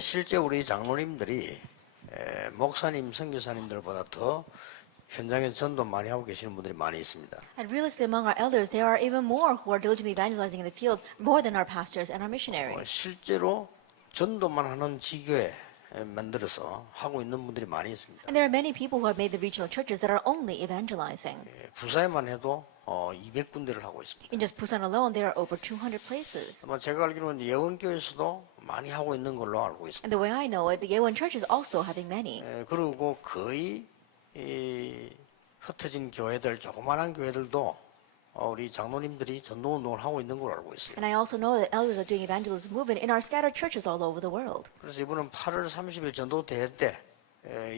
실제 우리 장로님들이 목사님, 선교사님들보다 더 현장에서 전도 많이 하고 계시는 분들이 많이 있습니다. And realistically, among our elders, there are even more who are diligently evangelizing in the field, more than our pastors and our missionaries. 실제로 전도만 하는 지교회 만들어서 하고 있는 분들이 많이 있습니다. And there are many people who have made the regional churches that are only evangelizing. 부사에만 해도 200군데를 하고 있습니다. In just Busan alone, there are over 200 places. 아마 제가 알기로는 예원교회에서도 많이 하고 있는 걸로 알고 있습니다. And the way I know it, the Yeowon Church is also having many. 그리고 거의 흩어진 교회들, 조그마한 교회들도 우리 장로님들이 전도운동을 하고 있는 걸로 알고 있어요. And I also know that elders are doing evangelism movement in our scattered churches all over the world. 그래서 이번은 8월 30일 전도 대회 때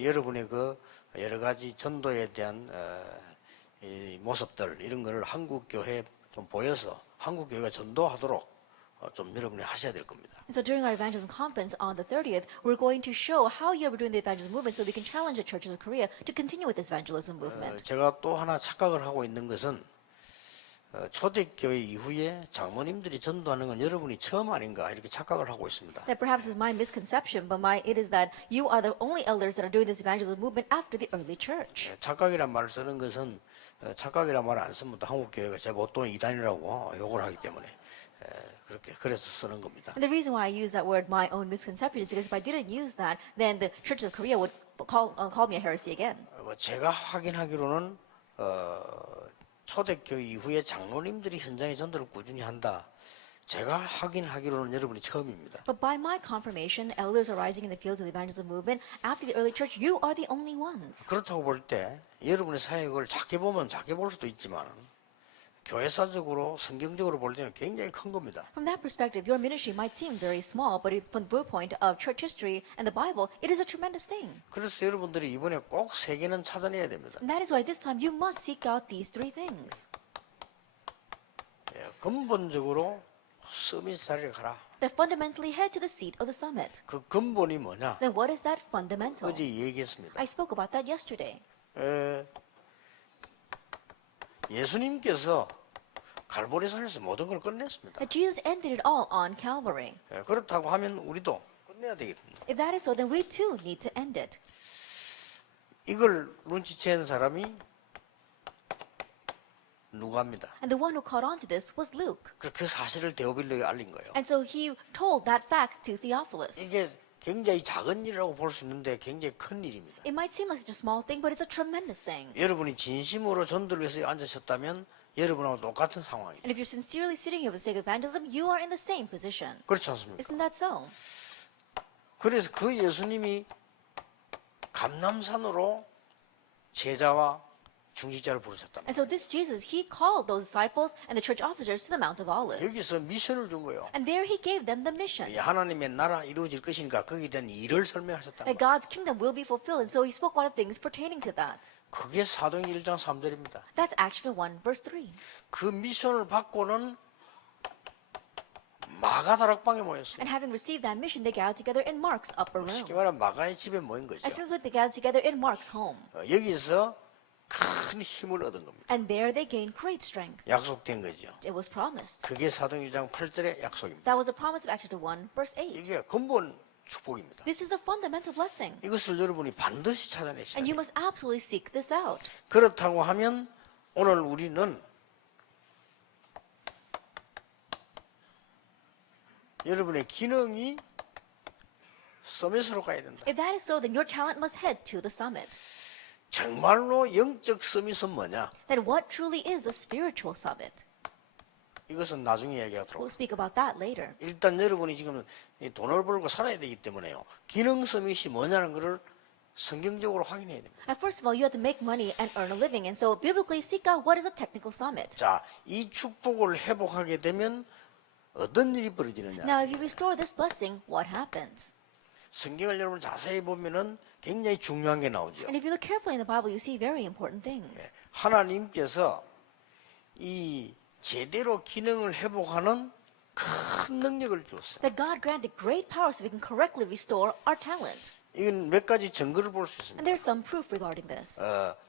여러분의 그 여러 가지 전도에 대한 이 모습들 이런 거를 한국 교회에 좀 보여서 한국 교회가 전도하도록 좀 여러분이 하셔야 될 겁니다. And so during our evangelism conference on the 30th, we're going to show how you are doing the evangelism movement so we can challenge the churches of Korea to continue with this evangelism movement. 제가 또 하나 착각을 하고 있는 것은 초대교회 이후에 장로님들이 전도하는 건 여러분이 처음 아닌가 이렇게 착각을 하고 있습니다. That perhaps is my misconception, but it is that you are the only elders that are doing this evangelism movement after the early church. 착각이란 말을 쓰는 것은 착각이란 말을 안 쓰면 한국 교회가 제 보통 이단이라고 욕을 하기 때문에 그래서 쓰는 겁니다. And the reason why I use that word, my own misconception, is because if I didn't use that, then the churches of Korea would call me a heresy again. 제가 확인하기로는 초대교회 이후에 장로님들이 현장의 전도를 꾸준히 한다. 제가 확인하기로는 여러분이 처음입니다. But by my confirmation, elders arising in the field of the evangelism movement after the early church, you are the only ones. 그렇다고 볼 때 여러분의 사역을 작게 보면 작게 볼 수도 있지만 교회사적으로 성경적으로 볼 때는 굉장히 큰 겁니다. From that perspective, your ministry might seem very small, but from the viewpoint of church history and the Bible, it is a tremendous thing. 그래서 여러분들이 이번에 꼭 세 개는 찾아내야 됩니다. And that is why this time you must seek out these three things. 근본적으로 서밋 자리에 가라. That fundamentally head to the seat of the summit. 그 근본이 뭐냐? Then what is that fundamental? 어제 얘기했습니다. I spoke about that yesterday. 예수님께서 갈보리산에서 모든 걸 끝냈습니다. That Jesus ended it all on Calvary. 그렇다고 하면 우리도 끝내야 되겠습니다. If that is so, then we too need to end it. 이걸 눈치챈 사람이 누가입니다. And the one who caught on to this was Luke. 그 사실을 데오빌로에 알린 거예요. And so he told that fact to Theophilus. 이게 굉장히 작은 일이라고 볼 수 있는데 굉장히 큰 일입니다. It might seem like such a small thing, but it's a tremendous thing. 여러분이 진심으로 전도를 위해서 앉으셨다면 여러분하고 똑같은 상황이죠. And if you're sincerely sitting here for the sake of evangelism, you are in the same position. 그렇지 않습니까? Isn't that so? 그래서 그 예수님이 감람산으로 제자와 중직자를 부르셨답니다. And so this Jesus, he called those disciples and the church officers to the Mount of Olives. 여기서 미션을 준 거예요. And there he gave them the mission. 하나님의 나라 이루어질 것이니까 거기에 대한 일을 설명하셨다. That God's kingdom will be fulfilled. And so he spoke about the things pertaining to that. 그게 사도행 1장 3절입니다. That's Acts chapter 1, verse 3. 그 미션을 받고는 마가 다락방에 모였어요. And having received that mission, they gathered together in Mark's upper room. 쉽게 말하면 마가의 집에 모인 거죠. And simply they gathered together in Mark's home. 여기서 큰 힘을 얻은 겁니다. And there they gained great strength. 약속된 거죠. It was promised. 그게 사도행 1장 8절의 약속입니다. That was a promise of Acts chapter 1, verse 8. 이게 근본 축복입니다. This is a fundamental blessing. 이것을 여러분이 반드시 찾아내셔야 And you 돼요. must absolutely seek this out. 그렇다고 하면 오늘 우리는 여러분의 기능이 서밋으로 가야 된다. If that is so, then your talent must head to the summit. 정말로 영적 서밋은 뭐냐? Then what truly is a spiritual summit? 이것은 나중에 얘기하도록. We'll speak about that later. 일단 여러분이 지금 이 돈을 벌고 살아야 되기 때문에요. 기능 서밋이 뭐냐는 것을 성경적으로 확인해야 됩니다. First of all, you have to make money and earn a living. And so biblically seek out what is a technical summit. 자, 이 축복을 회복하게 되면 어떤 일이 벌어지느냐? Now, if you restore this blessing, what happens? 성경을 여러분 자세히 보면은 굉장히 중요한 게 나오죠. And if you look carefully in the Bible, you see very important things. 하나님께서 이 제대로 기능을 회복하는 큰 능력을 주었어요. That God granted great power so we can correctly restore our talent. 이건 몇 가지 증거를 볼 수 있습니다. And there's some proof regarding this.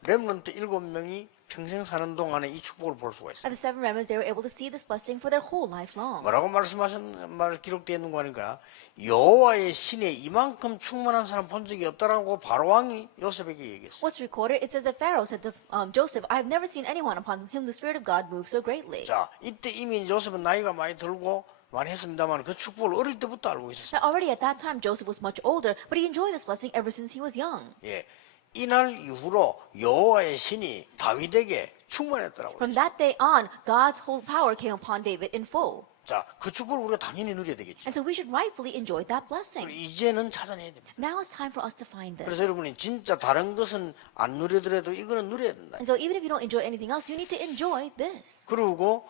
렘넌트 7명이 평생 사는 동안에 이 축복을 볼 수가 있어요. At the seven remnants, they were able to see this blessing for their whole life long. 뭐라고 말 기록되어 있는 거 아닌가? 여호와의 신에 이만큼 충만한 사람 본 적이 없다라고 바로 왕이 요셉에게 얘기했어요. What's recorded? It says that Pharaoh said to Joseph, I have never seen anyone upon whom the Spirit of God moves so greatly. 자, 이때 이미 요셉은 나이가 많이 들고 많이 했습니다만 그 축복을 어릴 때부터 알고 있었어요. Now, already at that time, Joseph was much older, but he enjoyed this blessing ever since he was young. 예, 이날 이후로 여호와의 신이 다윗에게 충만했더라고요. From that day on, God's whole power came upon David in full. 자, 그 축복을 우리가 당연히 누려야 되겠죠. And so we should rightfully enjoy that blessing. 이제는 찾아내야 됩니다. Now it's time for us to find 그래서 this. 여러분이 진짜 다른 것은 안 누리더라도 이거는 누려야 된다. And so even if you don't enjoy anything else, you need to enjoy this. 그리고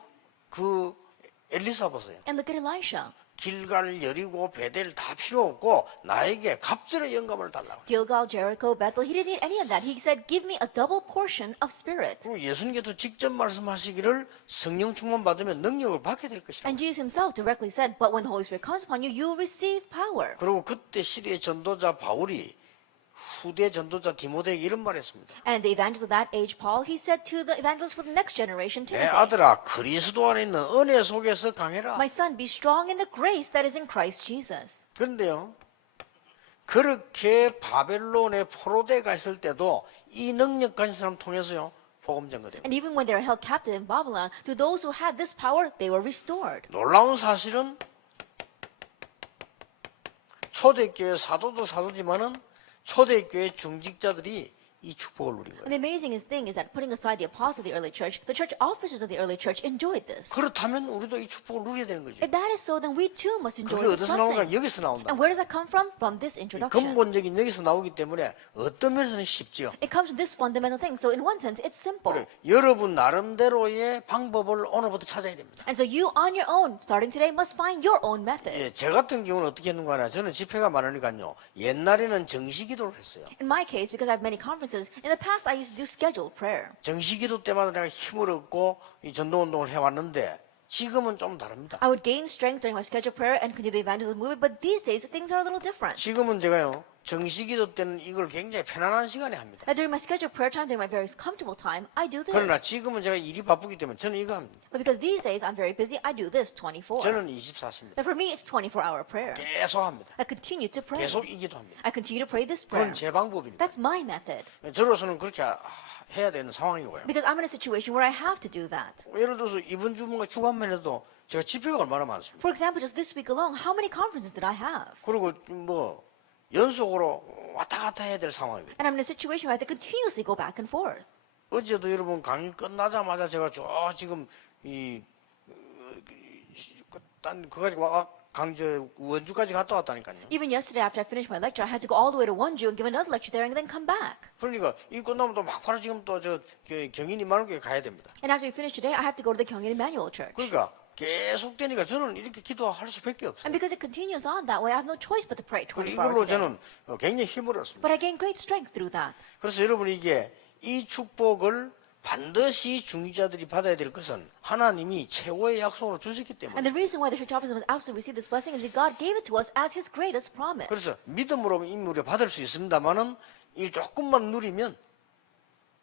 그 엘리사 보세요. And look at Elisha. 길갈, 여리고, 베델 다 필요 없고 나에게 갑절의 영감을 달라고. Gilgal, Jericho, Bethel, he didn't need any of that. He said, give me a double portion of spirit. 그리고 예수님께서 직접 말씀하시기를 성령 충만 받으면 능력을 받게 될 것이다. And Jesus himself directly said, but when the Holy Spirit comes upon you, you'll receive power. 그리고 그때 시대의 전도자 바울이 후대 전도자 디모데에게 이런 말했습니다. And the evangelist of that age, Paul, he said to the evangelist for the next generation, 내 Timothy, 아들아 그리스도 안에 있는 은혜 속에서 강해라. my son, be strong in the grace that is in Christ Jesus. 그런데요, 그렇게 바벨론의 포로대가 있을 때도 이 능력 가진 사람 통해서요 복음 전거돼요. And even when they were held captive in Babylon, to those who had this power, they were restored. 놀라운 사실은 초대교회 사도도 사도지만은 초대교회 중직자들이 이 축복을 누린 거예요. And the amazing thing is that putting aside the apostles of the early church, the church officers of the early church enjoyed this. 그렇다면 우리도 이 축복을 누려야 되는 거죠. If that is so, then we too must enjoy 그게 this 어디서 나오는가? blessing. 여기서 나온다. And where does that come from? From this introduction. 근본적인 여기서 나오기 때문에 어떤 면에서는 쉽지요. It comes from this fundamental thing. So in one sense, it's simple. 그래, 여러분 나름대로의 방법을 오늘부터 찾아야 됩니다. And so you on your own, starting today, must find your own method. 예, 제 같은 경우는 어떻게 했는가 하나 저는 집회가 많으니까요. 옛날에는 정시기도를 했어요. In my case, because I have many conferences, in the past I used to do scheduled prayer. 정시기도 때마다 내가 힘을 얻고 이 전도운동을 해왔는데 지금은 좀 다릅니다. I would gain strength during my scheduled prayer and continue the evangelism movement, but these days things are a little different. 지금은 제가요. 정시기도 때는 이걸 굉장히 편안한 시간에 합니다. Now, during my scheduled prayer time, during my very comfortable time, I do 그러나 this. 지금은 제가 일이 바쁘기 때문에 저는 이거 합니다. But because these days I'm very busy, I do this 24. 저는 24시입니다. Now for me, it's 24-hour prayer. 계속 합니다. I continue to pray. 계속 이 기도합니다. I continue to pray this prayer. 그건 제 방법입니다. That's my method. 저로서는 그렇게 해야 되는 상황이고요. Because I'm in a situation where I have to do that. 예를 들어서 이번 주 뭔가 휴가만 해도 제가 집회가 얼마나 많습니까? For example, just this week alone, how many conferences did I have? 그리고 뭐 연속으로 왔다 갔다 해야 될 상황이거든요. And I'm in a situation where I have to continuously go back and forth. 어제도 여러분 강의 끝나자마자 제가 지금 딴 그까지 강저 원주까지 갔다 왔다니까요. Even yesterday, after I finished my lecture, I had to go all the way to Wonju and give another lecture there and then come back. 그러니까 이 끝나면 또 막바로 지금 또 경인 이만하게 가야 됩니다. And after we finish today, I have to go to the Gyeongin Emmanuel Church. 그러니까 계속 되니까 저는 이렇게 기도할 수밖에 없어요. And because it continues on that way, I have no choice but to pray 그리고 24 hours 이걸로 a day. 저는 굉장히 힘을 얻습니다. But I gain great strength through that. 그래서 여러분 이게 이 축복을 반드시 중직자들이 받아야 될 것은 하나님이 최고의 약속으로 주셨기 때문에. And the reason why the church officers must absolutely receive this blessing is that God gave it to us as His greatest promise. 그래서 믿음으로 인물에 받을 수 있습니다만은 이 조금만 누리면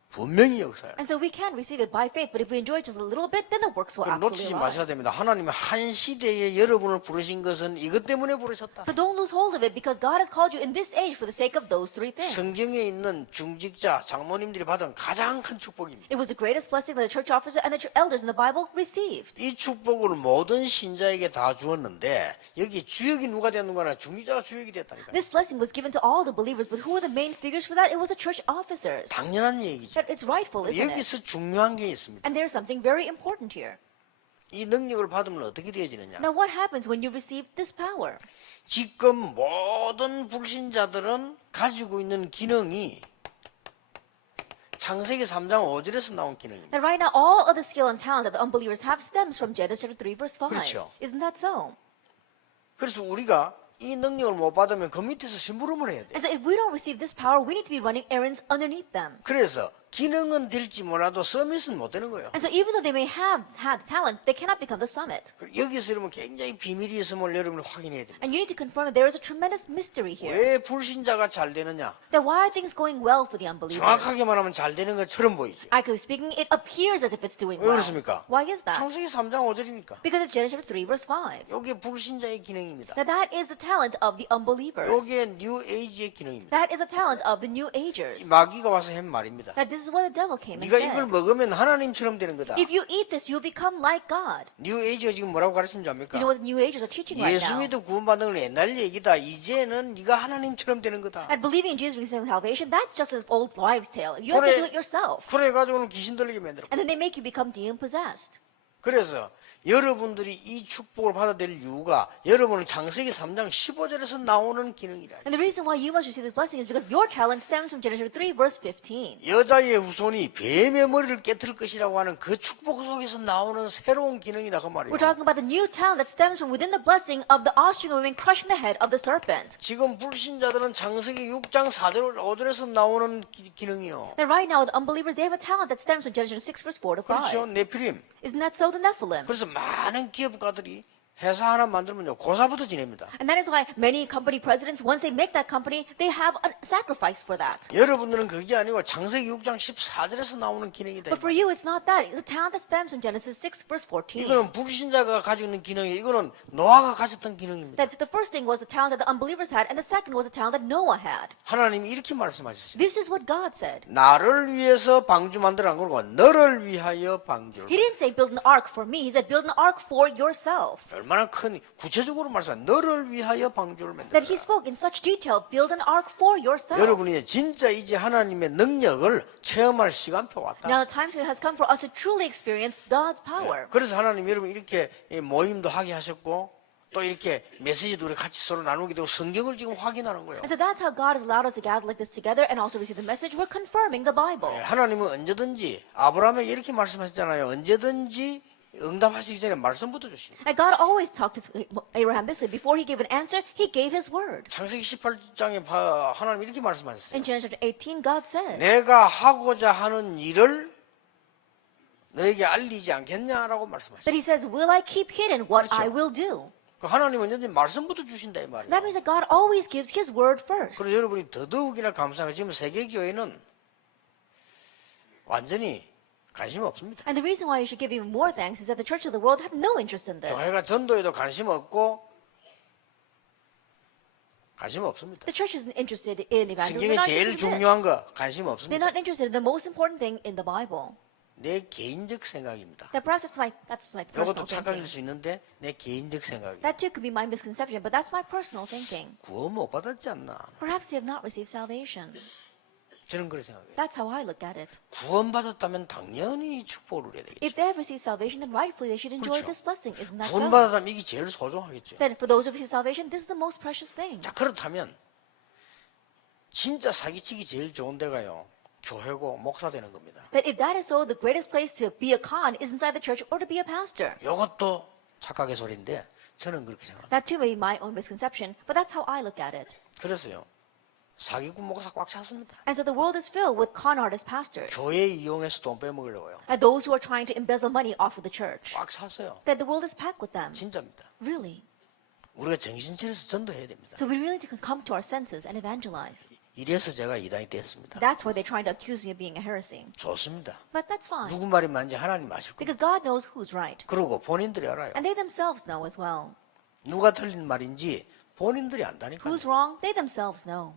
분명히 역사예요. And so we can receive it by faith, but if we enjoy it just a little bit, then the works will 그걸 놓치지 absolutely 마셔야 arise. 됩니다. 하나님은 한 시대에 여러분을 부르신 것은 이것 때문에 부르셨다. So don't lose hold of it because God has called you in this age for the sake of those three things. 성경에 있는 중직자, 장로님들이 받은 가장 큰 축복입니다. It was the greatest blessing that the church officer and the elders in the Bible received. 이 축복을 모든 신자에게 다 주었는데 여기 주역이 누가 됐는가 하나 중직자가 주역이 됐다니까요. This blessing was given to all the believers, but who were the main figures for that? It was the church officers. 당연한 얘기죠. That it's rightful, isn't it? 여기서 중요한 게 있습니다. And there's something very important here. 이 능력을 받으면 어떻게 되어지느냐. Now, what happens when you receive this power? 지금 모든 불신자들은 가지고 있는 기능이 창세기 3장 5절에서 나온 기능입니다. That right now, all of the skill and talent that the unbelievers have stems from Genesis chapter 3, verse 5. 그렇죠. Isn't that so? 그래서 우리가 이 능력을 못 받으면 그 밑에서 심부름을 해야 돼. And so if we don't receive this power, we need to be running errands underneath them. 그래서 기능은 될지 몰라도 서밋은 못 되는 거예요. And so even though they may have had talent, they cannot become the summit. 여기서 여러분 굉장히 비밀이 있음을 여러분이 확인해야 됩니다. And you need to confirm that there is a tremendous mystery here. 왜 불신자가 잘 되느냐? That why are things going well for the unbelievers? 정확하게 말하면 잘 되는 것처럼 보이죠. Actually speaking, it appears as if it's doing 왜 well. 그렇습니까? Why is that? 창세기 3장 5절이니까. Because it's Genesis 3 verse 5. 이게 불신자의 기능입니다. Now that is the talent of the unbelievers. 이게 뉴 에이지의 기능입니다. That is the talent of the New Agers. 마귀가 와서 한 말입니다. That this is what the devil came and 네가 이걸 said. 먹으면 하나님처럼 되는 거다. If you eat this, you'll become like God. 뉴 에이지가 지금 뭐라고 가르치는 줄 압니까? You know what the New Agers are teaching right 예수 now? 믿어 구원받는 건 옛날 얘기다. 이제는 네가 하나님처럼 되는 거다. And believing in Jesus receiving salvation, that's just an old wives' tale. You have to do it yourself. 그래 가지고는 귀신 들리게 만들어. And then they make you become demon-possessed. 그래서 여러분들이 이 축복을 받아들일 이유가 여러분은 창세기 3장 15절에서 나오는 기능이라. And the reason why you must receive this blessing is because your talent stems from Genesis 3 verse 15. 여자의 후손이 뱀의 머리를 깨뜨릴 것이라고 하는 그 축복 속에서 나오는 새로운 기능이다 그 말이에요. We're talking about the new talent that stems from within the blessing of the offspring of women crushing the head of the serpent. 지금 불신자들은 창세기 6장 4절 5절에서 나오는 기능이요. Then right now, the unbelievers, they have a talent that stems from Genesis 6 verse 4 to 5. 그렇죠. 네피림. Isn't that so, the Nephilim? 그래서 많은 기업가들이 회사 하나 만들면요 고사부터 지냅니다. And that is why many company presidents, once they make that company, they have a sacrifice for that. 여러분들은 그게 아니고 창세기 6장 14절에서 나오는 기능이다. But for you, it's not that. The talent that stems from Genesis 6 verse 14. 이거는 불신자가 가지고 있는 기능이 이거는 노아가 가졌던 기능입니다. That the first thing was the talent that the unbelievers had, and the second was the talent that Noah had. 하나님이 이렇게 말씀하셨어요. This is what God said. 나를 위해서 방주 만들어 안 그러고 너를 위하여 방주를. He didn't say build an ark for me. He said build an ark for yourself. 얼마나 큰 구체적으로 말씀하셨어요. 너를 위하여 방주를 만들어. That he spoke in such detail, build an ark for yourself. 여러분이 진짜 이제 하나님의 능력을 체험할 시간표 왔다. Now the time has come for us to truly experience God's power. 그래서 하나님 여러분 이렇게 모임도 하게 하셨고 또 이렇게 메시지도 우리 같이 서로 나누게 되고 성경을 지금 확인하는 거예요. And so that's how God has allowed us to gather like this together and also receive the message. We're confirming the Bible. 하나님은 언제든지 아브라함에게 이렇게 말씀하셨잖아요. 언제든지 응답하시기 전에 말씀부터 주십니다. And God always talked to Abraham this way. Before he gave an answer, he gave his word. 창세기 18장에 하나님 이렇게 말씀하셨어요. In Genesis 18, God said, 내가 하고자 하는 일을 너에게 알리지 않겠냐라고 말씀하셨어요. that he says, will I keep hidden what 그렇죠. I will do? 하나님은 언제든지 말씀부터 주신다 이 말이에요. That means that God always gives his word first. 그래서 여러분이 더더욱이나 감사하게 지금 세계교회는 완전히 관심 없습니다. And the reason why you should give even more thanks is that the church of the world have no interest in this. 교회가 전도에도 관심 없고 관심 없습니다. The church isn't interested in evangelism. 성경에 They're not 제일 interested in 중요한 this. 거 관심 They're 없습니다. not interested in the most important thing in the Bible. 내 개인적 생각입니다. That perhaps that's my personal 이것도 착각일 thinking. 수 있는데 내 개인적 생각이에요. That too could be my misconception, but that's my personal thinking. 구원 못 받았지 않나? Perhaps they have not received salvation. 저는 그렇게 생각해요. That's how I look at it. 구원 받았다면 당연히 축복을 해야 되겠죠. If they have received salvation, then rightfully they should enjoy 그렇죠. this blessing. Isn't that 구원 so? 받았다면 이게 제일 소중하겠죠. Then for those who receive salvation, this is the most precious thing. 자 그렇다면 진짜 사기치기 제일 좋은 데가요. 교회고 목사 되는 겁니다. That if that is so, the greatest place to be a con is inside the church or to be a pastor. 이것도 착각의 소리인데 저는 그렇게 생각합니다. That too may be my own misconception, but that's how I look at it. 그래서요. 사기꾼 목사 꽉 찼습니다. And so the world is filled with con artist pastors. 교회 이용해서 돈 빼먹으려고요. And those who are trying to embezzle money off of the church. 꽉 찼어요. That the world is packed with them. 진짜입니다. Really. 우리가 정신 차려서 전도해야 됩니다. So we really need to come to our senses and evangelize. 이래서 제가 이단이 됐습니다. That's why they're trying to accuse me of being a heresy. 좋습니다. But that's fine. 누구 말이 맞는지 하나님 아실 겁니다. Because God knows who's right. 그리고 본인들이 알아요. And they themselves know as well. 누가 틀린 말인지 본인들이 안다니까요. Who's wrong? They themselves know.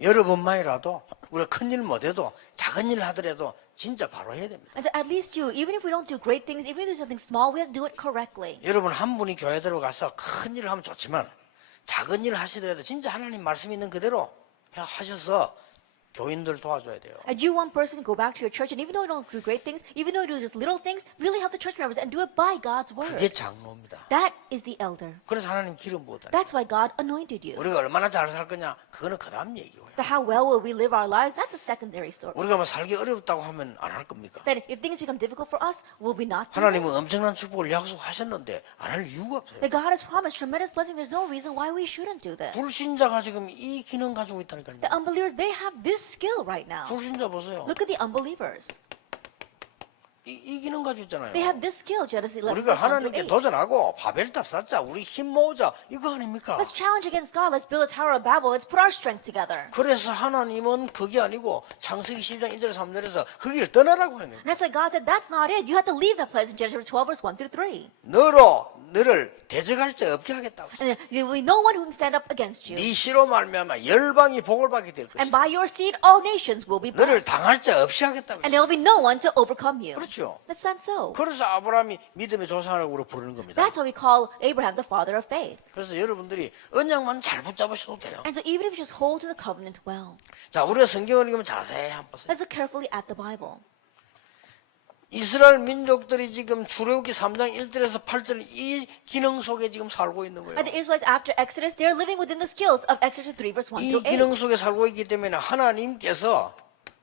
여러 번만이라도 우리가 큰일 못해도 작은 일을 하더라도 진짜 바로 해야 됩니다. And so at least you, even if we don't do great things, even if we do something small, we have to do it correctly. 여러분 한 분이 교회 들어가서 큰 일을 하면 좋지만 작은 일을 하시더라도 진짜 하나님 말씀 있는 그대로 하셔서 교인들 도와줘야 돼요. And you, one person, go back to your church, and even though you don't do great things, even though you do just little things, really help the church members and do it by God's 그게 word. 장로입니다. That is the elder. 그래서 하나님 기름 부었다. That's why God anointed you. 우리가 얼마나 잘 살 거냐 그거는 그다음 얘기고요. That how well will we live our lives, that's a secondary story. 우리가 뭐 살기 어렵다고 하면 안 할 겁니까? That if things become difficult for us, will we not do 하나님은 this? 엄청난 축복을 약속하셨는데 안 할 이유가 없어요. That God has promised tremendous blessing. There's no reason why we shouldn't do this. 불신자가 지금 이 기능 가지고 있다니까요. The unbelievers, they have this skill right now. 불신자 보세요. Look at the unbelievers. 이기는 가지고 있잖아요. They have this skill, Genesis 11, 우리가 verse 1 through 하나님께 8. 도전하고 바벨탑 쌓자. 우리 힘 모으자. 이거 아닙니까? Let's challenge against God. Let's build a Tower of Babel. Let's put our strength together. 그래서 하나님은 그게 아니고 창세기 10장 1절 3절에서 그 길을 떠나라고 하네. And that's why God said, that's not it. You have to leave that place in Genesis 12, verse 1 through 3. 너를 대적할 자 없게 하겠다고. And there will be no one who can stand up against you. 네 씨로 말미암아 열방이 복을 받게 될 And 것이다. by your seed, all nations will be 너를 blessed. 당할 자 없이 하겠다고. And there will be no one to overcome you. 그렇죠. That's not so. 그래서 아브라함이 믿음의 조상이라고 부르는 겁니다. That's why we call Abraham the father of faith. 그래서 여러분들이 언약만 잘 붙잡으셔도 돼요. And so even if you just hold to the covenant well, 자, 우리가 성경을 읽으면 자세히 한번 보세요. let's look carefully at the Bible. 이스라엘 민족들이 지금 출애굽기 3장 1절에서 8절 이 기능 속에 지금 살고 있는 거예요. And the Israelites after Exodus, they're living within the skills of Exodus 3 verse 1 이 through 8. 기능 속에 살고 있기 때문에 하나님께서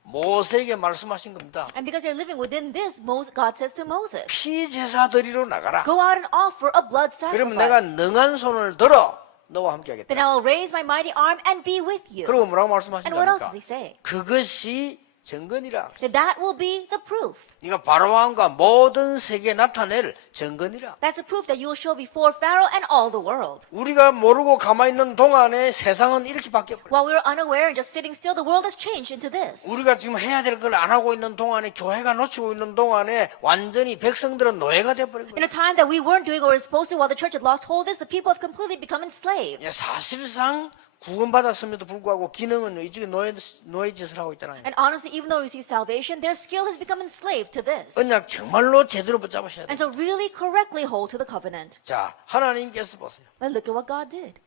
모세에게 말씀하신 겁니다. And because they're living within this, God says to Moses, 피 제사 드리러 나가라. go out and offer a blood 그러면 내가 sacrifice. 능한 손을 들어 너와 함께 하겠다. Then I will raise my mighty arm and be with you. 그리고 뭐라고 And what else 말씀하신답니까? does he say? 그것이 증거니라. That will be the proof. 네가 바로왕과 모든 세계에 나타낼 증거니라. That's the proof that you will show before Pharaoh and all the world. 우리가 모르고 가만히 있는 동안에 세상은 이렇게 바뀌어버려. While we were unaware and just sitting still, the world has changed into this. 우리가 지금 해야 될 걸 안 하고 있는 동안에 교회가 놓치고 있는 동안에 완전히 백성들은 노예가 돼버린 In 거예요. a time that we weren't doing what we were supposed to while the church had lost hold of this, the people have completely become enslaved. 예, 사실상 구원받았음에도 불구하고 기능은 이쪽에 노예 짓을 하고 있잖아요. And honestly, even though we receive salvation, their skill has become enslaved to this. 언약 정말로 제대로 붙잡으셔야 And 돼요. so really correctly hold to the covenant. 자, 하나님께서 보세요. Now look at what God did.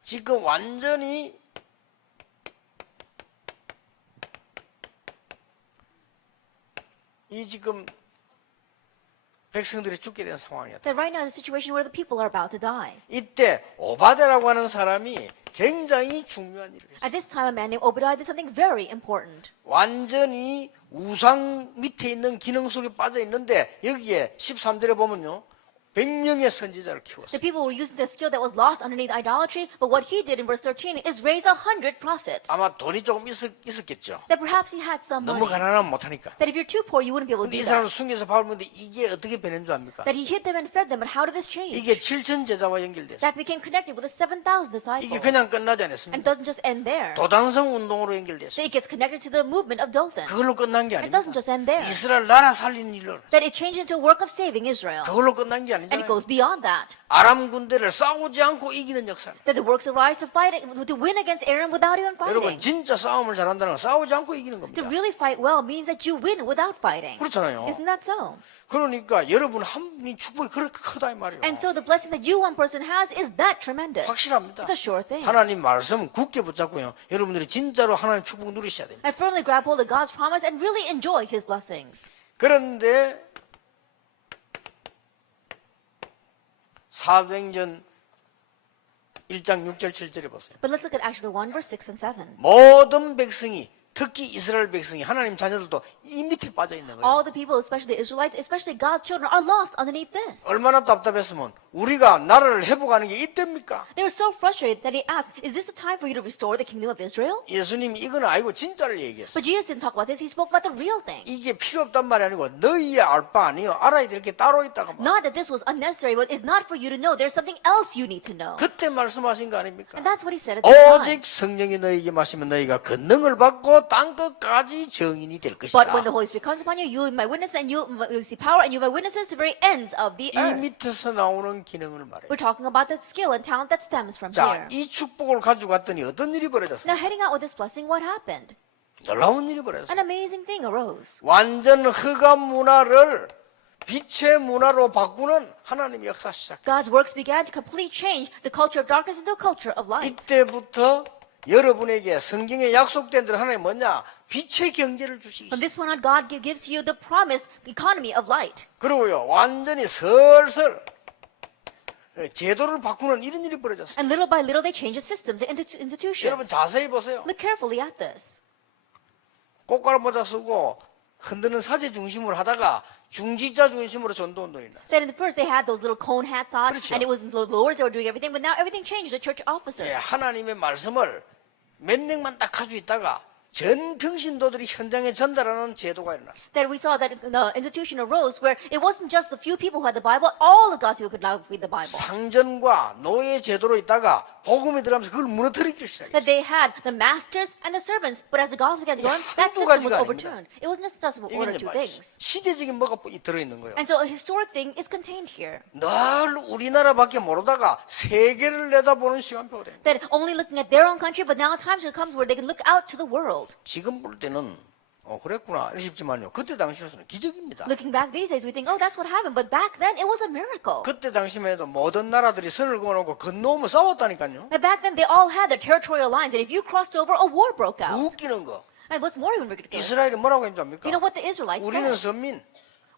지금 완전히 이 지금 백성들이 죽게 된 상황이었다. That right now is a situation where the people are about to die. 이때 오바데라고 하는 사람이 굉장히 중요한 일을 했어요. At this time, a man named Obadiah did something very important. 완전히 우상 밑에 있는 기능 속에 빠져 있는데 여기에 13절에 보면요. 100명의 선지자를 키웠어요. The people were using the skill that was lost underneath idolatry, but what he did in verse 13 is raise 100 prophets. 아마 돈이 조금 있었겠죠. That perhaps he had some 너무 money. 가난하면 못하니까. That if you're too poor, you wouldn't be able to 근데 이 do 사람을 that. 숨겨서 밥을 먹는데 이게 어떻게 변한 줄 압니까? That he hid them and fed them, but how did this change? 이게 7천 제자와 연결됐어요. That became connected with the 7,000 이게 disciples. 그냥 끝나지 And 않았습니다. doesn't just end there. 도단성 운동으로 연결됐어요. That it gets connected to the movement of Dothan. 그걸로 끝난 게 It 아닙니다. doesn't just end there. 이스라엘 나라 살리는 일로 That it changed into a work of saving Israel. 그걸로 끝난 게 And it 아니잖아요. goes beyond that. 아람 군대를 싸우지 않고 이기는 역사입니다. That the works arise to fight, to win against Aram without even 여러분 fighting. 진짜 싸움을 잘한다는 건 싸우지 않고 이기는 To 겁니다. really fight well means that you win without fighting. 그렇잖아요. Isn't that so? 그러니까 여러분 한 분이 축복이 그렇게 크다 이 말이에요. And so the blessing that you one person has is that tremendous. 확실합니다. It's a sure thing. 하나님 말씀 굳게 붙잡고요. 여러분들이 진짜로 하나님 축복 누리셔야 됩니다. I firmly grab hold of God's promise and really enjoy His blessings. 그런데 사도행전 1장 6절 7절에 보세요. But let's look at Acts 1 verse 6 and 7. 모든 백성이 특히 이스라엘 백성이 하나님 자녀들도 이 밑에 빠져 있는 거예요. All the people, especially the Israelites, especially God's children, are lost underneath this. 얼마나 답답했으면 우리가 나라를 회복하는 게 이때입니까? They were so frustrated that they asked, is this the time for you to restore the kingdom of Israel? 예수님이 이건 아니고 진짜를 얘기했어요. But Jesus didn't talk about this. He spoke about the real thing. 이게 필요 없단 말이 아니고 너희의 알 바 아니요 알아야 될 게 따로 있다고 말. Not that this was unnecessary, but it's not for you to know. There's something else you need to know. 그때 말씀하신 거 아닙니까? And that's what he said at this time. 오직 성령이 너희에게 마시면 너희가 권능을 받고 땅 끝까지 정인이 될 것이다. But when the Holy Spirit comes upon you, you will be my witness, and you will see power, and you will be my witnesses to the very ends of the 이 earth. 밑에서 나오는 기능을 말해요. We're talking about the skill and talent that stems from 자, here. 이 축복을 가지고 왔더니 어떤 일이 벌어졌어요? Now, heading out with this blessing, what happened? 놀라운 일이 벌어졌어요. An amazing thing arose. 완전 흑암 문화를 빛의 문화로 바꾸는 하나님의 역사 시작. God's works began to completely change the culture of darkness into a culture of light. 이때부터 여러분에게 성경에 약속된 대로 하나님 뭐냐? 빛의 경제를 주시기 From 시작. this point on, God gives to you the promised economy of light. 그리고요 완전히 슬슬 제도를 바꾸는 이런 일이 벌어졌어요. And little by little, they change the systems, the 여러분 institutions. 자세히 보세요. Look carefully at this. 꽃가루 모자 쓰고 흔드는 사제 중심으로 하다가 중직자 중심으로 전도운동이 났어요. Then at first they had those little cone hats on, 그렇죠. and it was the lords that were doing everything, but now everything changed. The church officers. 예, 하나님의 말씀을 몇 명만 딱 가지고 있다가 전 평신도들이 현장에 전달하는 제도가 일어났어요. That we saw that the institution arose where it wasn't just the few people who had the Bible, all the God's people could now read the Bible. 상전과 노예 제도로 있다가 복음이 들어가면서 그걸 무너뜨리기 시작했어요. That they had the masters and the servants, but as the gospel began to go on, that 한두 system was 가지가 overturned. It wasn't just one or 이게 two 이제 things. 시대적인 뭐가 들어있는 거예요. And so a historic thing is contained here. 늘 우리나라밖에 모르다가 세계를 내다보는 시간표가 됩니다. That only looking at their own country, but now times comes where they can look out to the world. 지금 볼 때는 그랬구나 싶지만요. 그때 당시로서는 기적입니다. Looking back these days, we think, oh, that's what happened. But back then, it was a miracle. 그때 당시만 해도 모든 나라들이 선을 그어놓고 건너오면 싸웠다니까요. That back then, they all had their territorial lines, and if you crossed over, a war broke 더 out. 웃기는 거. And what's more even ridiculous, 이스라엘이 뭐라고 했는지 압니까? you know what the Israelites 우리는 said? 선민,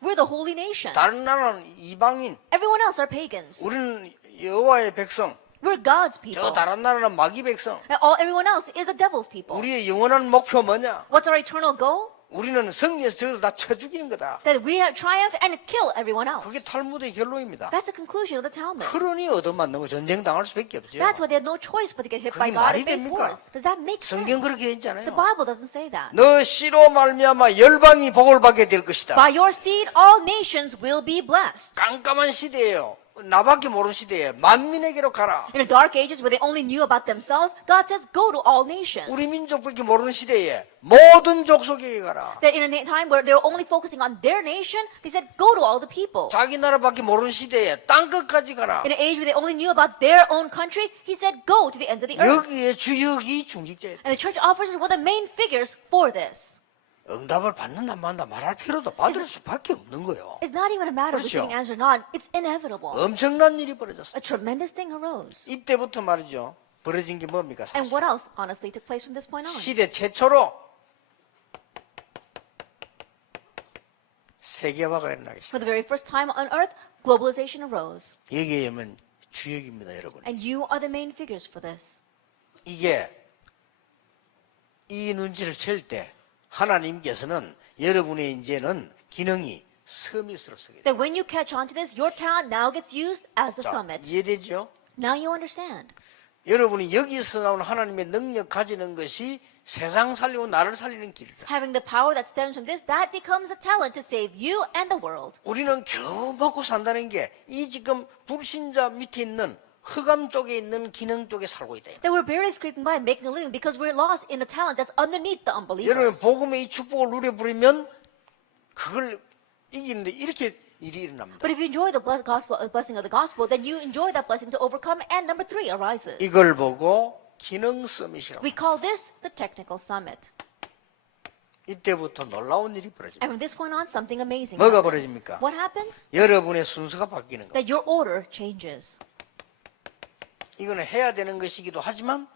We're the holy nation. 다른 나라는 이방인, Everyone else are pagans. 우리는 여호와의 백성, We're God's 저 people. 다른 나라는 마귀 백성. And everyone else is a devil's people. 우리의 영원한 목표 뭐냐? What's our eternal goal? 우리는 승리해서 저들 다 쳐 죽이는 거다. That we have triumph and kill everyone 그게 else. 탈무드의 결론입니다. That's the conclusion of the Talmud. 그러니 얻어맞는 거 전쟁 당할 수밖에 없죠. That's why they had no choice but to get hit by 그게 God 말이 and face 됩니까? wars. Does that make sense? 성경 그렇게 돼 The 있잖아요. Bible doesn't say that. 너 씨로 말미암아 열방이 복을 받게 될 것이다. By your seed, all nations will be blessed. 깜깜한 시대예요. 나밖에 모르는 시대에 만민에게로 가라. In the dark ages where they only knew about themselves, God says, go to all nations. 우리 민족밖에 모르는 시대에 모든 족속에게 가라. That in a time where they were only focusing on their nation, they said, go to all the people. 자기 나라밖에 모르는 시대에 땅끝까지 가라. In an age where they only knew about their own country, he said, go to the ends of the earth. 여기에 주역이 중직자예요. And the church officers were the main figures for this. 응답을 받는다 만다 말할 필요도 받을 수밖에 없는 거예요. It's not even a matter of 그렇죠. receiving answer or not. It's inevitable. 엄청난 일이 벌어졌어요. A tremendous thing arose. 이때부터 말이죠. 벌어진 게 뭡니까? And 사실. what else, honestly, took place from this point on? 시대 최초로 세계화가 일어나기 시작. For the very first time on earth, globalization arose. 여기에 오면 주역입니다, 여러분. And you are the main figures for this. 이게 이 눈치를 챌 때 하나님께서는 여러분의 이제는 기능이 서밋으로 쓰게 돼요. That when you catch on to this, your talent now gets used as the 자, summit. 이해되죠? Now you understand. 여러분이 여기서 나오는 하나님의 능력 가지는 것이 세상 살리고 나를 살리는 길이다. Having the power that stems from this, that becomes a talent to save you and the world. 우리는 겨우 먹고 산다는 게 이 지금 불신자 밑에 있는 흑암 쪽에 있는 기능 쪽에 살고 있다. That we're barely scraping by and making a living because we're lost in the talent that's underneath the 여러분 unbelievers. 복음의 이 축복을 누려버리면 그걸 이기는데 이렇게 일이 일어납니다. But if you enjoy the blessing of the gospel, then you enjoy that blessing to overcome. And number 3 arises. 이걸 보고 기능 서밋이라고. We call this the technical summit. 이때부터 놀라운 일이 벌어집니다. And from this point on, something amazing 뭐가 happens. 벌어집니까? What happens? 여러분의 순서가 바뀌는 거예요. That your order changes. 이거는 해야 되는 것이기도 하지만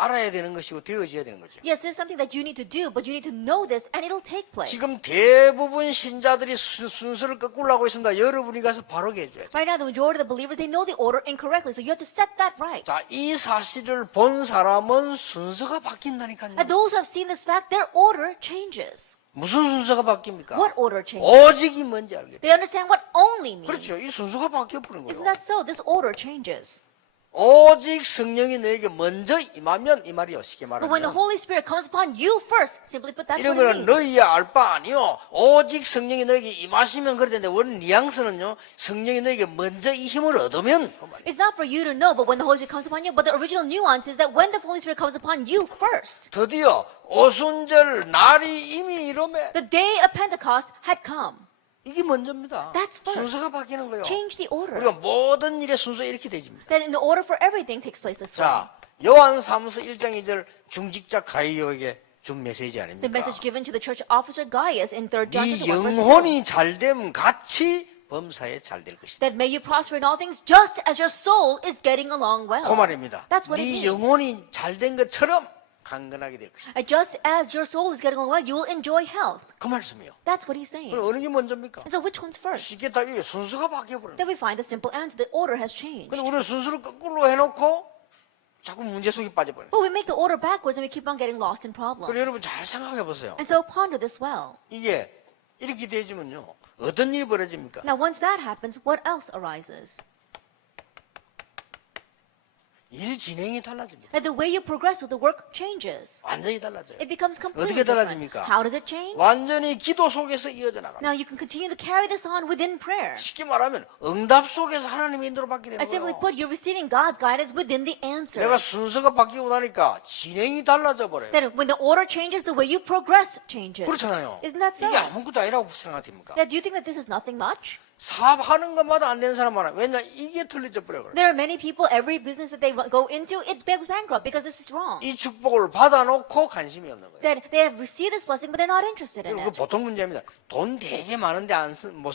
알아야 되는 것이고 되어져야 되는 거죠. Yes, this is something that you need to do, but you need to know this, and it'll take place. 지금 대부분 신자들이 순서를 거꾸로 하고 있습니다. 여러분이 가서 바로게 해줘야 돼요. Right now, the majority of the believers, they know the order incorrectly, so you have to set that right. 자, 이 사실을 본 사람은 순서가 바뀐다니까요. And those who have seen this fact, their order changes. 무슨 순서가 바뀝니까? What order changes? 오직이 뭔지 알겠다. They understand what only means. 그렇죠. 이 순서가 바뀌어버린 Isn't 거예요. that so? This order changes. 오직 성령이 너에게 먼저 임하면 이 말이요. 쉽게 But when the 말하면. Holy Spirit comes upon you first, simply put, that's what it 이러면 means. 너희의 알 바 아니요. 오직 성령이 너에게 임하시면 그랬는데 원 뉘앙스는요. 성령이 너에게 먼저 이 힘을 얻으면 그 말이에요. It's not for you to know, but when the Holy Spirit comes upon you, but the original nuance is that when the Holy Spirit comes upon you first, 드디어 오순절 날이 이미 이름에 the day of Pentecost had come. 이게 먼저입니다. That's first. 순서가 바뀌는 거예요. Change the order. 우리가 모든 일의 순서 이렇게 되집니다. That in the order for everything takes place this way. 자, 요한 3서 1장 2절 중직자 가이오에게 준 메시지 The 아닙니까? message given to the church officer Gaius in 3 John 네 chapter 1 verse 2. 영혼이 잘됨 같이 범사에 잘 될 것이다. That may you prosper in all things just as your soul is getting along well. 그 말입니다. That's what it 네 means. 영혼이 잘된 것처럼 강건하게 될 것이다. And just as your soul is getting along well, you will enjoy health. 그 말씀이요. That's what he's saying. 그럼 어느 게 먼저입니까? And so which one's first? 쉽게 다 이래 순서가 바뀌어버려요. Then we find the simple answer. The order has changed. 근데 우리는 순서를 거꾸로 해놓고 자꾸 문제 속에 빠져버려요. But we make the order backwards and we keep on getting lost in problems. 그리고 여러분 잘 생각해 보세요. And so ponder this well. 이게 이렇게 되지면요. 어떤 일이 벌어집니까? Now once that happens, what else arises? 일 진행이 달라집니다. That the way you progress with the work changes. 완전히 달라져요. It becomes completely 어떻게 different. 달라집니까? How does it change? 완전히 기도 속에서 이어져 나가요. Now you can continue to carry this on within prayer. 쉽게 말하면 응답 속에서 하나님의 인도를 받게 되는 I simply 거예요. put, you're receiving God's guidance within the answer. 내가 순서가 바뀌고 나니까 진행이 달라져 버려요. That when the order changes, the way you progress changes. 그렇잖아요. Isn't that so? 이게 아무것도 아니라고 생각됩니까? Yeah, do you think that this is nothing much? 사업하는 것마다 안 되는 사람 많아요. 왜냐 이게 틀려져 버려 그래. There are many people, every business that they go into, it goes bankrupt because this is wrong. 이 축복을 받아놓고 관심이 없는 거예요. That they have received this blessing, but they're not interested in 그 it. 보통 문제입니다. 돈 되게 많은데 못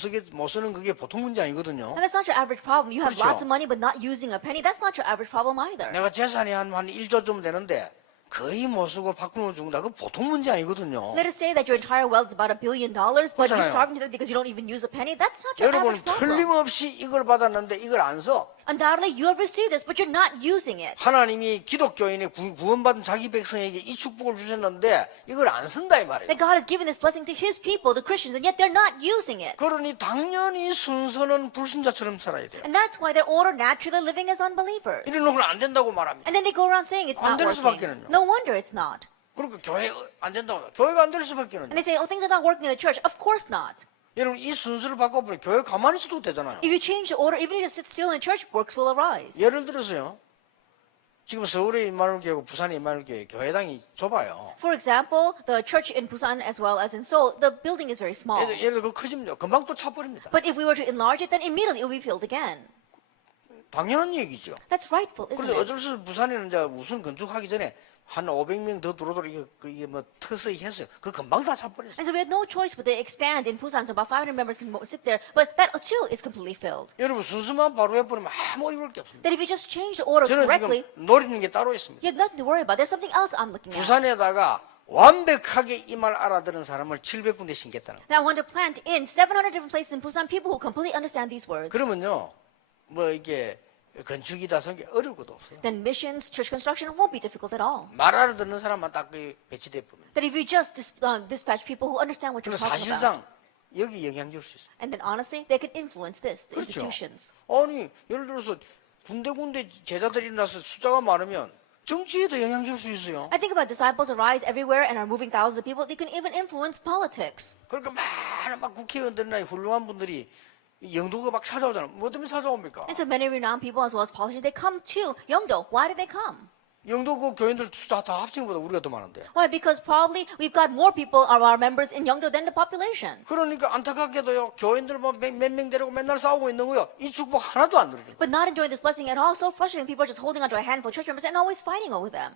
쓰는 그게 보통 문제 아니거든요. And that's not your average problem. You have 그렇죠. lots of money, but not using a penny. That's not your average problem either. 내가 재산이 한 1조쯤 되는데 거의 못 쓰고 바꾸는 죽는다. 그 보통 문제 아니거든요. Let us say that your entire wealth is about $1 billion, but you're 그렇잖아요. starving to death because you don't even use a penny. That's not your 여러분 average problem. 틀림없이 이걸 받았는데 이걸 안 써. Undoubtedly, you have received this, but you're not using it. 하나님이 기독교인이 구원받은 자기 백성에게 이 축복을 주셨는데 이걸 안 쓴다 이 말이에요. That God has given this blessing to His people, the Christians, and yet they're not using it. 그러니 당연히 순서는 불신자처럼 살아야 돼요. And that's why they're ordered naturally living as unbelievers. 이러는 건 안 된다고 말합니다. And then they go around saying it's 안 not 될 working. 수밖에는요. No wonder it's not. 그러니까 교회 안 된다고. 교회가 안 될 수밖에는. And they say, oh, things are not working in the church. Of course not. 여러분 이 순서를 바꿔보면 교회 가만히 있어도 되잖아요. If you change the order, even if you just sit still in the church, works will arise. 예를 들어서요. 지금 서울의 임마누엘교회고 부산의 임마누엘교회 교회당이 좁아요. For example, the church in Busan as well as in Seoul, the building is very small. 예를 들어 커지면 금방 또 차버립니다. But if we were to enlarge it, then immediately it will be filled again. 당연한 얘기죠. That's rightful, isn't 그래서 it? 어쩔 수 없이 부산에는 이제 우선 건축하기 전에 한 500명 더 들어오도록 이게 뭐 터서히 했어요. 그 금방 다 차버렸어요. And so we had no choice but to expand in Busan, so about 500 members can sit there. But that too is completely filled. 여러분 순서만 바로 해버리면 아무 어려울 게 없습니다. That if you just change the order 저는 correctly, 지금 노리는 게 따로 있습니다. you have nothing to worry about. There's something else I'm looking at. 부산에다가 완벽하게 이 말 알아들은 사람을 700군데 신겠다는 거예요. Now I want to plant in 700 different places in Busan people who completely understand these words. 그러면요, 뭐 이게 건축이다 성게 어려울 것도 없어요. Then missions, church construction won't be difficult at all. 말 알아듣는 사람만 딱 배치돼 버립니다. That if you just dispatch people who understand what you're 그래서 talking about. 사실상 여기 영향 줄 수 있어요. And then honestly, they can influence this, the 그렇죠. institutions. 아니 예를 들어서 군데군데 제자들이 일어나서 숫자가 많으면 정치에도 영향 줄 수 있어요. I think about disciples arise everywhere and are moving thousands of people. They can even influence politics. 그러니까 많은 막 국회의원들이나 훌륭한 분들이 영도가 막 찾아오잖아요. 뭐 때문에 찾아옵니까? And so many renowned people as well as politicians, they come to Yeongdo. Why did they come? 영도 그 교인들 숫자 다 합친 것보다 우리가 더 많은데. Why? Because probably we've got more people, our members in Yeongdo than the population. 그러니까 안타깝게도요. 교인들 뭐 몇 명 데리고 맨날 싸우고 있는 거요. 이 축복 하나도 안 누리는 거예요. But not enjoying this blessing at all. So frustrating. People are just holding onto a handful of church members and always fighting over them.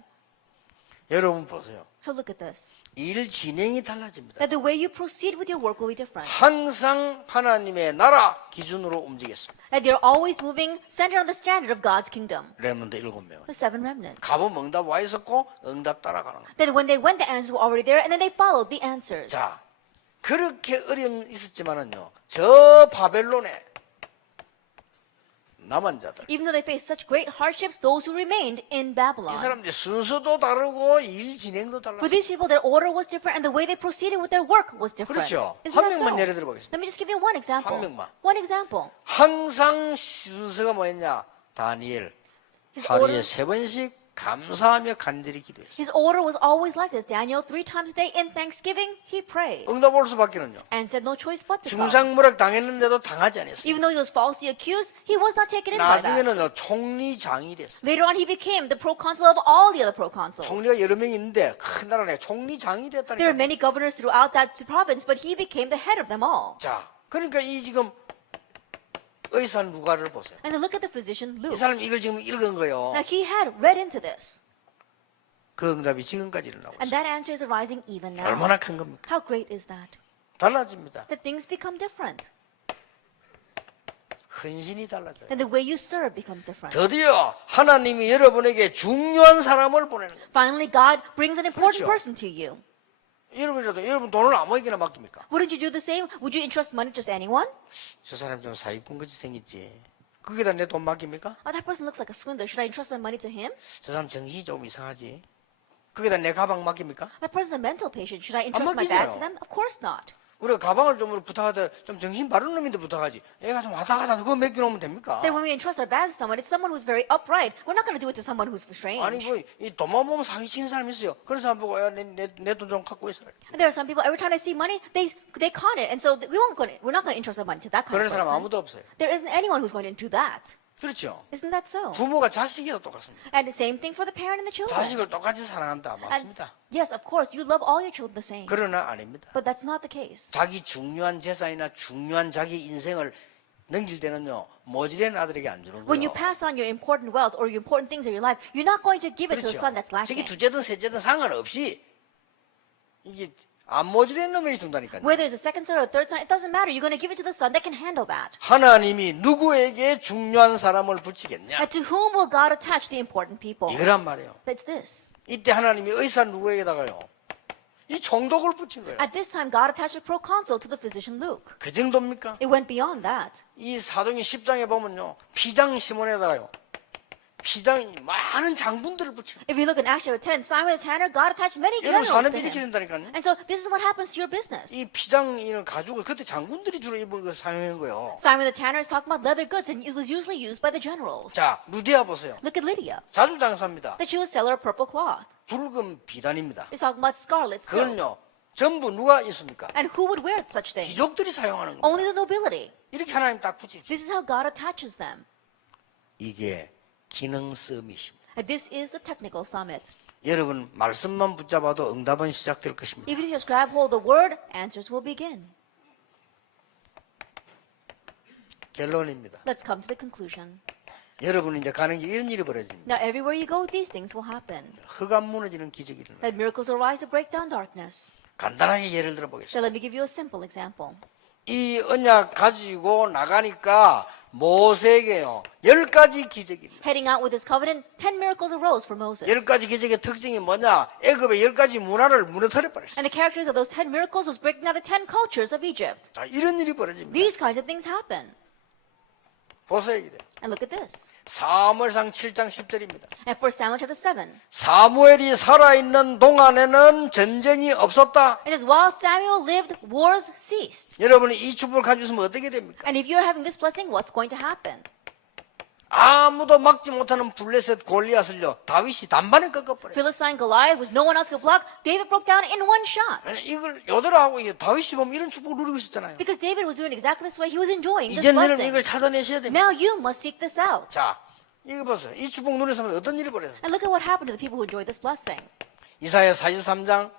여러분 보세요. So look at this. 일 진행이 달라집니다. That the way you proceed with your work will be different. 항상 하나님의 나라 기준으로 움직였습니다. That they're always moving centered on the standard of God's kingdom. 렘넌트 7명. The 7 remnants. 가보면 응답 와 있었고 응답 따라가는 거예요. Then when they went, the answers were already there, and then they followed the answers. 자, 그렇게 어려움이 있었지만은요. 저 바벨론에 남은 자들. Even though they faced such great hardships, those who remained in 이 Babylon. 사람들이 순서도 다르고 일 진행도 달라. For these people, their order was different, and the way they proceeded with their work was different. 그렇죠. Isn't 한 that 명만 so? 예를 들어보겠습니다. Let me just give you one example. 한 명만. One example. 항상 순서가 뭐였냐? 다니엘 His 하루에 order, 3번씩 감사하며 간절히 기도했어요. his order was always like this. Daniel, 3 times a day in Thanksgiving, he prayed 응답 올 수밖에는요. and said no choice but to come. 중상무락 당했는데도 당하지 않았어요. Even though he was falsely accused, he was not taken in by that. 나중에는요 총리장이 됐어요. Later on, he became the proconsul of all the other proconsuls. 총리가 여러 명 있는데 큰 나라네 총리장이 There 됐다니까. were many governors throughout that province, but he became the head of them all. 자, 그러니까 이 지금 의사 누가를 보세요. And so look at the physician 이 Luke. 사람 이걸 지금 읽은 거예요. Now he had read into this, 그 응답이 지금까지 일어나고 and 있어요. that answer is arising even now. 얼마나 큰 겁니까? How great is that? 달라집니다. That things become different. 헌신이 달라져요. That the way you serve becomes different. 드디어 하나님이 여러분에게 중요한 사람을 보내는 거예요. Finally, God brings an important 그렇죠. person to you. 여러분이라도 여러분 돈을 아무에게나 맡깁니까? Wouldn't you do the same? Would you entrust money to just anyone? 저 사람 좀 사기꾼 같이 생겼지. 거기다 내 돈 맡깁니까? Oh, that person looks like a swindler. Should I entrust my money to him? 저 사람 정신이 좀 이상하지. 거기다 내 가방 맡깁니까? That person's a mental patient. Should I entrust my 맡기죠. bag to them? Of course not. 우리가 가방을 좀 부탁하다 좀 정신 바른 놈인데 부탁하지. 애가 좀 왔다 갔다 그거 맡겨놓으면 됩니까? Then when we entrust our bags to someone, it's someone who's very upright. We're not going to do it to someone who's strange. 아니 이 돈만 보면 사기치는 사람이 있어요. 그런 사람 보고 내 돈 좀 갖고 있어. And there are some people, every time they see money, they con it. And so we're not going to entrust our money to that kind 그런 of 사람 person. 아무도 없어요. There isn't anyone who's going to do that. 그렇죠. Isn't that so? 부모가 자식이도 똑같습니다. And the same thing for the parent and the children. 자식을 똑같이 사랑한다. And 맞습니다. yes, of course, you love all your children the same. 그러나 아닙니다. But that's not the case. 자기 중요한 재산이나 중요한 자기 인생을 넘길 때는요, 모질한 아들에게 안 주는 When 거예요. you pass on your important wealth or your important things in your life, you're not going to give it to the son that's 저기 lacking. 둘째든 셋째든 상관없이 이게 안 모질한 놈에게 준다니까요. Whether it's a second son or a third son, it doesn't matter. You're going to give it to the son that can handle that. 하나님이 누구에게 중요한 사람을 붙이겠냐? And to whom will God attach the important people? 이거란 말이에요. That's this. 이때 하나님이 의사 누구에게다가요? 이 총독을 붙인 거예요. At this time, God attached a proconsul to the physician Luke. 그 정도입니까? It went beyond that. 이 사도행 10장에 보면요, 피장 시몬에다가요, 피장 많은 장군들을 붙인 거예요. If you look in Acts chapter 10, Simon the Tanner, God attached many 여러분 generals 산업이 to 이렇게 him. 된다니까요. And so this is what happens to your business. 이 피장 이런 가죽을 그때 장군들이 주로 입은 거 사용한 거예요. Simon the Tanner is talking about leather goods, and it was usually used by the generals. 자, 루디아 보세요. Look at Lydia, 자주 장사입니다. that she was seller of purple cloth. 붉은 비단입니다. It's talking about scarlet silk. 그건요, 전부 누가 있습니까? And who would wear such things? 귀족들이 사용하는 겁니다. Only the nobility. 이렇게 하나님 딱 붙이죠. This is how God attaches them. 이게 기능 서밋입니다. And this is the technical summit. 여러분 말씀만 붙잡아도 응답은 시작될 것입니다. Even if you just grab hold of the word, answers will begin. 결론입니다. Let's come to the conclusion. 여러분 이제 가는 길 이런 일이 벌어집니다. Now, everywhere you go, these things will happen. 흑암 무너지는 기적이 일어나요. That miracles arise to break down darkness. 간단하게 예를 들어 보겠습니다. So let me give you a simple example. 이 언약 가지고 나가니까 모세에게요 10가지 기적이 일어났어요. Heading out with this covenant, 10 miracles arose for Moses. 10가지 기적의 특징이 뭐냐? 애굽의 10가지 문화를 무너뜨려 버렸어요. And the characteristics of those 10 miracles was breaking down the 10 cultures of Egypt. 자, 이런 일이 벌어집니다. These kinds of things happen. 보세요. 이래. And look at this. 사무엘상 7장 10절입니다. And 1 Samuel chapter 7. 사무엘이 살아있는 동안에는 전쟁이 없었다. It says, while Samuel lived, wars ceased. 여러분이 이 축복을 가지고 있으면 어떻게 됩니까? And if you're having this blessing, what's going to happen? 아무도 막지 못하는 블레셋 골리앗을요 다윗이 단번에 꺾어버렸어요. Philistine Goliath, which no one else could block, David broke down in one shot. 이걸 여들하고 다윗이 보면 이런 축복을 누리고 있었잖아요. Because David was doing exactly this way. He was enjoying this 이제 너는 blessing. 이걸 찾아내셔야 됩니다. Now you must seek this out. 자, 이거 보세요. 이 축복 누리는 사람은 어떤 일이 벌어졌어요? And look at what happened to the people who enjoyed this blessing. 이사야 43장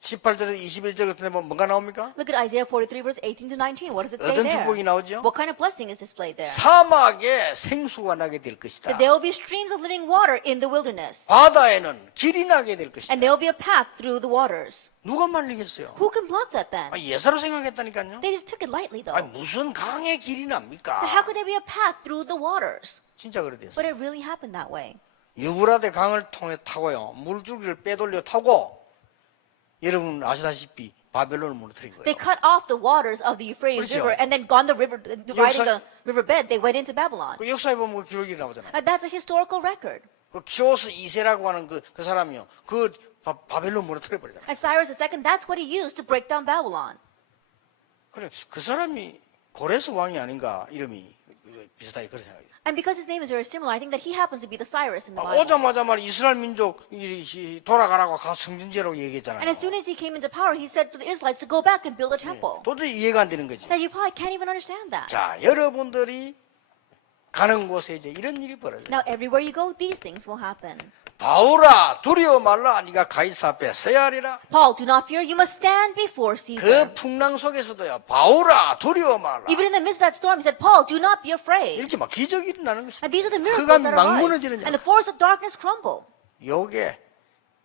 18절에서 21절 같은 데 보면 뭐가 나옵니까? Look at Isaiah 43, verse 18 to 19. What does it say 어떤 there? 축복이 나오죠? What kind of blessing is displayed there? 사막에 생수가 나게 될 것이다. That there will be streams of living water in the wilderness. 바다에는 길이 나게 될 것이다. And there will be a path through the waters. 누가 말리겠어요? Who can block that then? 예사로 생각했다니까요. They just took it lightly though. 아니, 무슨 강의 길이 납니까? But how could there be a path through the waters? 진짜 그래 됐어요. But it really happened that way. 유브라데 강을 통해 타고요. 물줄기를 빼돌려 타고 여러분 아시다시피 바벨론을 무너뜨린 They 거예요. cut off the waters of the Euphrates 그렇죠. River and then gone the river, riding 역사- the riverbed, they went into Babylon. 그 역사에 보면 그 기록이 나오잖아요. And that's a historical record. 그 키로스 2세라고 하는 그 사람이요. 그 바벨론 무너뜨려 버리잖아요. And Cyrus II, that's what he used to break down Babylon. 그래 그 사람이 고레스 왕이 아닌가 이름이 비슷하게 그런 생각이에요. And because his name is very similar, I think that he happens to be the Cyrus in the Bible. 오자마자 말 이스라엘 민족 돌아가라고 가서 성전지라고 얘기했잖아요. And as soon as he came into power, he said to the Israelites to go back and build a temple. 도저히 이해가 안 되는 거지. That you probably can't even understand that. 자, 여러분들이 가는 곳에 이제 이런 일이 벌어져요. Now, everywhere you go, these things will happen. 바울아 두려워 말라 네가 가이사 앞에 서야 하리라. Paul, do not fear, you must stand before Caesar. 그 풍랑 속에서도요. 바울아 두려워 말라. Even in the midst of that storm, he said, Paul, do not be afraid. 이렇게 막 기적이 일어나는 것이. And these are the miracles 흑암이 that 막 arise. 무너지는 And the force of darkness crumble. 요게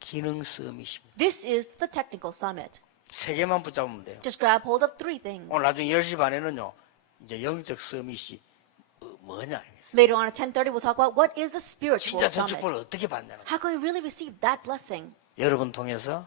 기능 싸움이십니다. This is the technical summit. 세 개만 붙잡으면 돼요. Just grab hold of three things. 오늘 나중에 10시 반에는요. 이제 영적 서밋이 뭐냐. Later on at 10:30, we'll talk about what is the spiritual 진짜 저 summit. 축복을 어떻게 받냐는. How can we really receive that blessing? 여러분 통해서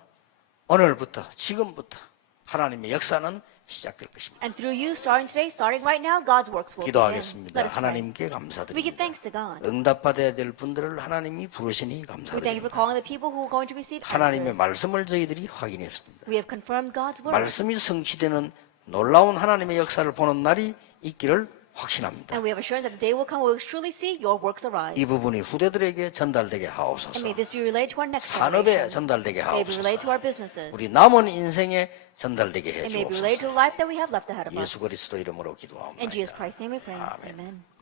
오늘부터 지금부터 하나님의 역사는 시작될 것입니다. And through you, starting today, starting right now, God's works will begin. 기도하겠습니다. Let us pray. 하나님께 We give 감사드립니다. thanks to God. 응답받아야 될 분들을 하나님이 부르시니 We thank you for 감사드립니다. calling the people who are going to receive 하나님의 answers. 말씀을 저희들이 확인했습니다. We have confirmed God's word. 말씀이 성취되는 놀라운 하나님의 역사를 보는 날이 있기를 확신합니다. And we have assurance that the day will come when we will truly see your works arise. 이 부분이 후대들에게 전달되게 And 하옵소서. may this be relayed to our next 산업에 generation. 전달되게 May it be relayed to 하옵소서. our businesses. 우리 남은 인생에 전달되게 해 It may be relayed 주옵소서. to the life that we have left ahead of 예수 us. 그리스도 이름으로 In Jesus 기도합니다. Christ's name we pray. 아멘. Amen.